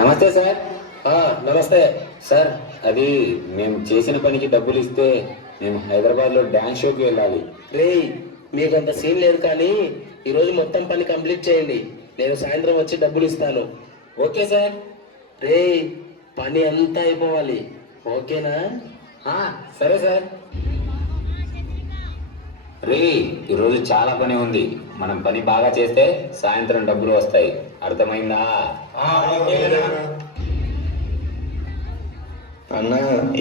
నమస్తే సార్. నమస్తే. సార్, అది మేము చేసిన పనికి డబ్బులు ఇస్తే మేము హైదరాబాద్లో డ్యాన్స్ షోకి వెళ్ళాలి. రేయ్, మీకు అంత సీన్ లేదు కానీ ఈరోజు మొత్తం పని కంప్లీట్ చేయండి. నేను సాయంత్రం వచ్చి డబ్బులు ఇస్తాను. Okay sir. రేయ్, పని అంతా అయిపోవాలి, ఓకేనా? సరే సార్. రే, ఈరోజు చాలా పని ఉంది. మనం పని బాగా చేస్తే సాయంత్రం డబ్బులు వస్తాయి. అర్థమైందా? అన్న,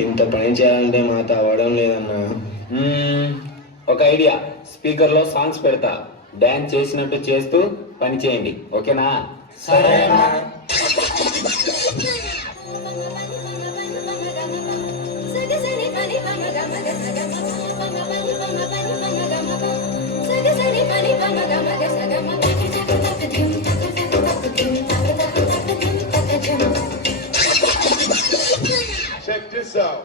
ఇంత పని చేయాలంటే మాతో అవ్వడం లేదన్నా. ఒక ఐడియా, స్పీకర్లో సాంగ్స్ పెడతా, డ్యాన్స్ చేసినట్టు చేస్తూ పని చేయండి, ఓకేనా? సరే. Check this out.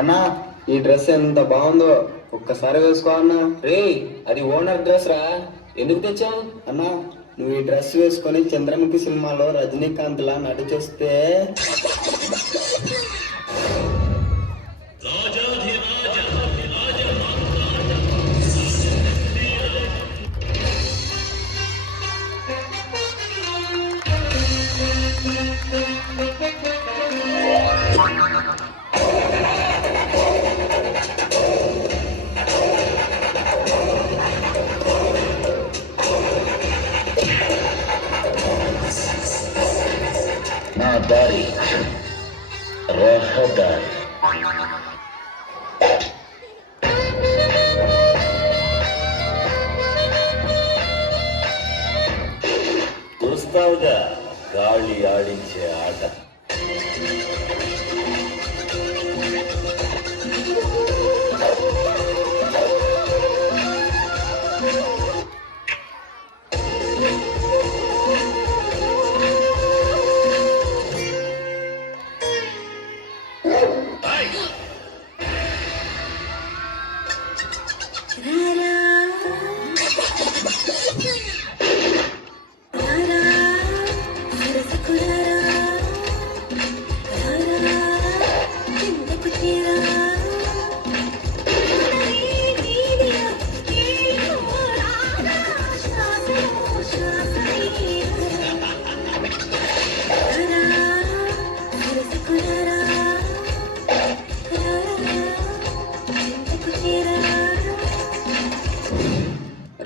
అన్నా, ఈ డ్రెస్ ఎంత బాగుందో, ఒక్కసారి వేసుకో అన్నా. రే, అది ఓనర్ డ్రెస్ రా, ఎందుకు తెచ్చావు? అన్నా, నువ్వు ఈ డ్రెస్ వేసుకొని చంద్రముఖి సినిమాలో రజనీకాంత్ లా నడిచేస్తే నా దారి రహదారి. చూస్తావుగా గాలి ఆడించే ఆట.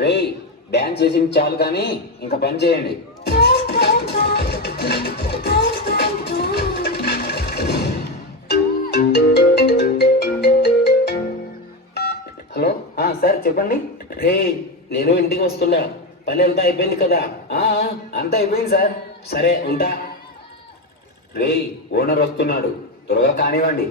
రే, డ్యాన్స్ చేసింది చాలు కానీ ఇంకా పని చేయండి. హలో. సార్ చెప్పండి. రే, నేను ఇంటికి వస్తున్నా, పని అంతా అయిపోయింది కదా? అంతా అయిపోయింది సార్. సరే, ఉంటా. రే, ఓనర్ వస్తున్నాడు, త్వరగా కానివ్వండి.